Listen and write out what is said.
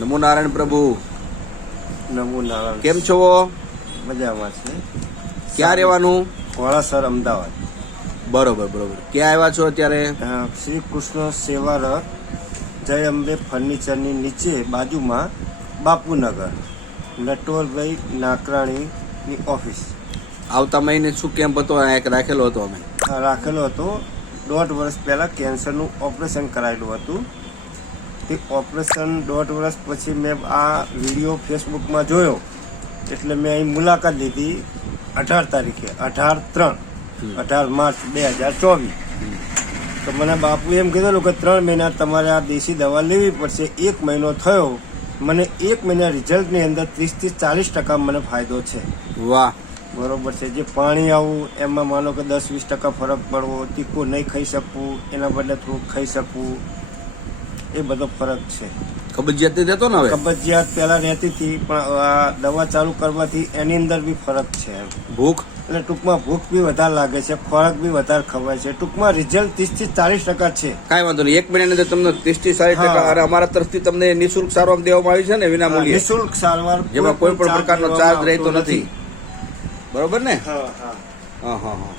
નમો નારાયણ પ્રભુ. નમો નારાયણ. કેમ છો? મજામાં છે. ક્યાં રહેવાનું? ઘોડાસર, અમદાવાદ. બરોબર બરોબર. ક્યાં આવ્યા છો અત્યારે? શ્રી કૃષ્ણ સેવા રથ, જય અંબે ફર્નિચરની નીચે બાજુમાં બાપુનગર, નટવરભાઈ નાકરાણીની ઓફિસ. આવતા મહિને શું કેમ્પ હતો એક રાખેલો હતો અમે? રાખેલો હતો. 1.5 વર્ષ પહેલાં કેન્સરનું ઓપરેશન કરાયેલું હતું. તે ઓપરેશન 1.5 વર્ષ પછી મેં આ વિડીયો ફેસબુકમાં જોયો, એટલે મેં અહીં મુલાકાત લીધી 18 તારીખે, 18 માર્ચ 2024. તો મને બાપુ એમ કીધેલું કે 3 મહિના તમારે આ દેશી દવા લેવી પડશે. 1 મહિનો થયો, મને 1 મહિના રિઝલ્ટની અંદર 30 થી 40% મને ફાયદો છે. વાહ, બરોબર છે. જે પાણી આવું એમાં માનો કે 10-20% ફરક પડવો, તીખું નહીં ખાઈ શકવું, એના બદલે થોડું ખાઈ શકવું, એ બધો ફરક છે. કબજિયાત નથી રહેતો ને હવે? કબજિયાત પહેલા રહેતી હતી, પણ આ દવા ચાલુ કરવાથી એની અંદર બી ફરક છે. ભૂખ એટલે ટૂંકમાં ભૂખ બી વધારે લાગે છે, ખોરાક બી વધારે ખવાય છે. ટૂંકમાં રિઝલ્ટ 30 થી 40% છે. કાંઈ વાંધો નહીં. 1 મહિનાની અંદર તમને 30 થી 40%, અને અમારા તરફથી તમને નિઃશુલ્ક સારવાર દેવામાં આવી છે ને, વિના મૂલ્યે. નિઃશુલ્ક સારવાર, જેમાં કોઈ પણ પ્રકારનો ચાર્જ રહેતો નથી. બરોબર ને? હા હા. હા હા હા.